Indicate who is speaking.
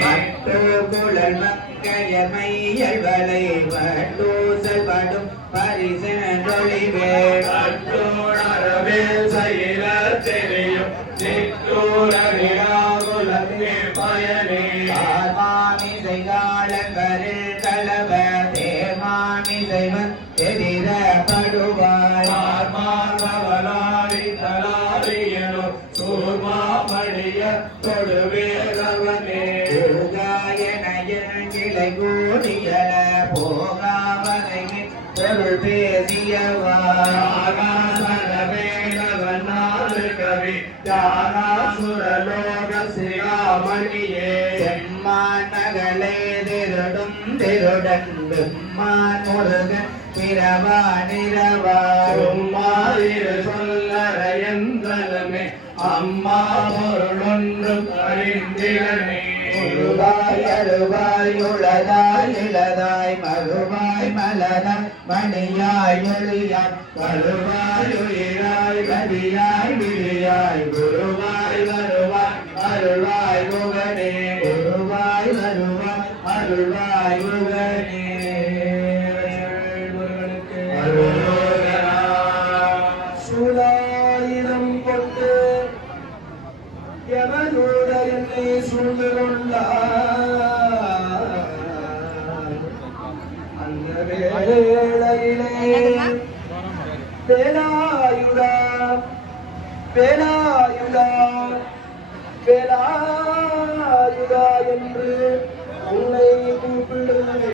Speaker 1: மட்டு குழல் மக்கயமையல் வளை வட்டூசல் படும் பரிசொழிவே
Speaker 2: கட்டுணரவில் செயல தெரியும். நிற்றூரவிழாகுலமே பயனே.
Speaker 1: மாமிசை காலங்களில் கலவ தேமாமிசைவன் எதிர படுவாய்
Speaker 2: ஆர்மாங்கவலாரி தலாரியனோ சூர்மாமணிய தொடுவேலவனே
Speaker 1: பேசியவா
Speaker 2: ஆகாசனவேலவனாது கவி ஞானாசுரலோக சிகாமணியே
Speaker 1: செம்மான் திருடும் திருடண்டும் முருகன் பிறவா நிறவா
Speaker 2: சும்மாயிரு சொல்லற அம்மா பொருளொன்றும் அறிந்திலனே
Speaker 1: உருவாய் அருவாய் உளதாய் இளதாய் மறுவாய் மலராய் மணியாய் ஒளியாய்
Speaker 2: வருவாய் உயிராய் கதியாய் விழியாய் குருவாய் வருவாய் அருள்வாய் முகனே
Speaker 1: குருவாய் வருவாய் அருள்வாய் முகனே
Speaker 2: அருளோதரா.
Speaker 1: சூழாயிரம் கொண்டு எவனோட என்னை சூழ்ந்து கொண்டார் அந்த வேளையிலே வேலாயுடா வேலாயுடா வேலாயுடா என்று